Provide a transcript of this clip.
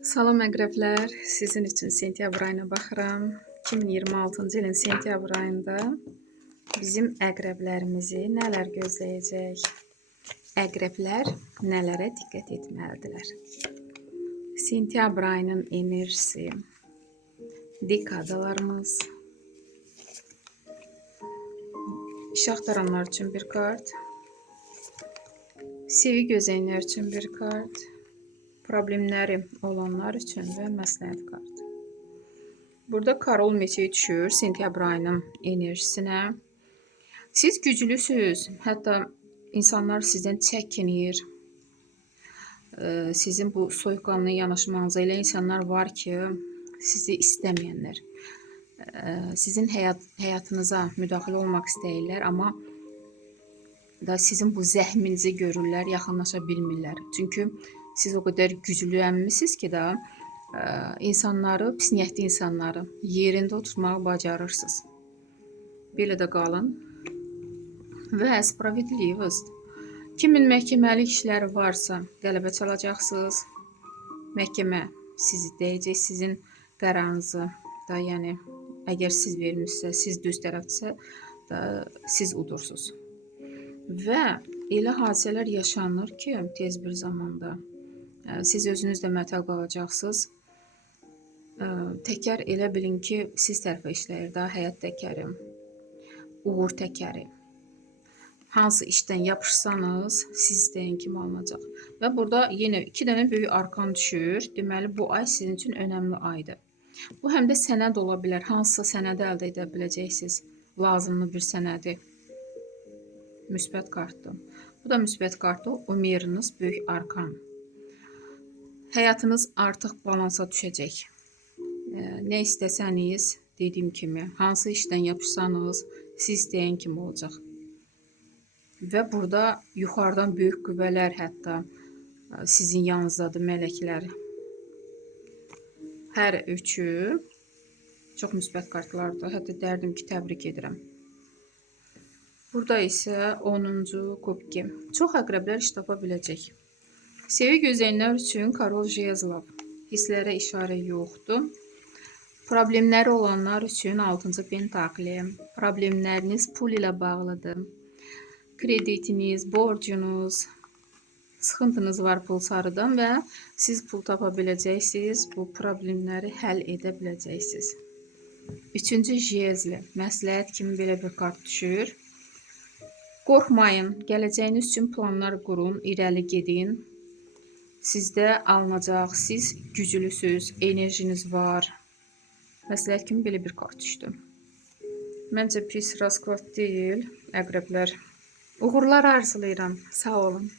Salam əqrəblər, sizin üçün sentyabr ayına baxıram. 2026-cı ilin sentyabr ayında bizim əqrəblərimizi nələr gözləyəcək? Əqrəblər nələrə diqqət etməlidirlər? Sentyabr ayının enerjisi, dekadalarımız, iş axtaranlar üçün bir kart, sevgi gözləyənlər üçün bir kart, problemləri olanlar üçün və məsləhət kartı. Burada Karol meçeyi düşür sentyabr ayının enerjisinə. Siz güclüsünüz, hətta insanlar sizdən çəkinir. Sizin bu soyuqqanlı yanaşmanıza elə insanlar var ki, sizi istəməyənlər. Sizin həyatınıza müdaxilə olmaq istəyirlər, amma da sizin bu zəhminizi görürlər, yaxınlaşa bilmirlər. Çünki siz o qədər güclənmisiniz ki da, insanları, pis niyyətli insanları yerində oturmağı bacarırsınız. Belə də qalın. Və spravedlivost. Kimin məhkəməlik işləri varsa, qələbə çalacaqsınız. Məhkəmə sizi deyəcək, sizin qərarınızı da, yəni əgər siz vermişsə, siz düz tərəfdirsə, siz udursunuz. Və elə hadisələr yaşanır ki, tez bir zamanda siz özünüz də mətal qalacaqsınız. Təkər elə bilin ki, siz tərəfə işləyir da, həyat təkəri, uğur təkəri. Hansı işdən yapışsanız, siz istəyən kimi alınacaq. Və burada yenə 2 dənə böyük arkan düşür. Deməli, bu ay sizin üçün önəmli aydır. Bu həm də sənəd ola bilər. Hansısa sənədi əldə edə biləcəksiniz. Lazımlı bir sənədi. Müsbət kartdır. Bu da müsbət kartı. Umeriniz böyük arkan. Həyatınız artıq balansa düşəcək. Nə istəsəniz, dediyim kimi, hansı işdən yapışsanız, siz istəyən kimi olacaq. Və burada yuxarıdan böyük qüvvələr hətta sizin yanınızdadır, mələklər. Hər üçü çox müsbət kartlardır. Hətta dərdim ki, təbrik edirəm. Burada isə 10-cu kubki. Çox əqrəblər iş tapa biləcək. Sevgi gözləyənlər üçün Karol Jezlov. Hisslərə işarə yoxdur. Problemləri olanlar üçün 6-cı pentakli. Problemləriniz pul ilə bağlıdır. Kreditiniz, borcunuz, sıxıntınız var pul sarıdan və siz pul tapa biləcəksiniz. Bu problemləri həll edə biləcəksiniz. 3-cü jezli. Məsləhət kimi belə bir kart düşür. Qorxmayın, gələcəyiniz üçün planlar qurun, irəli gedin. Sizdə alınacaq, siz güclüsünüz, enerjiniz var. Məsləhət kimi belə bir kart düşdü. Məncə pis rasklad deyil, əqrəblər. Uğurlar arzulayıram. Sağ olun.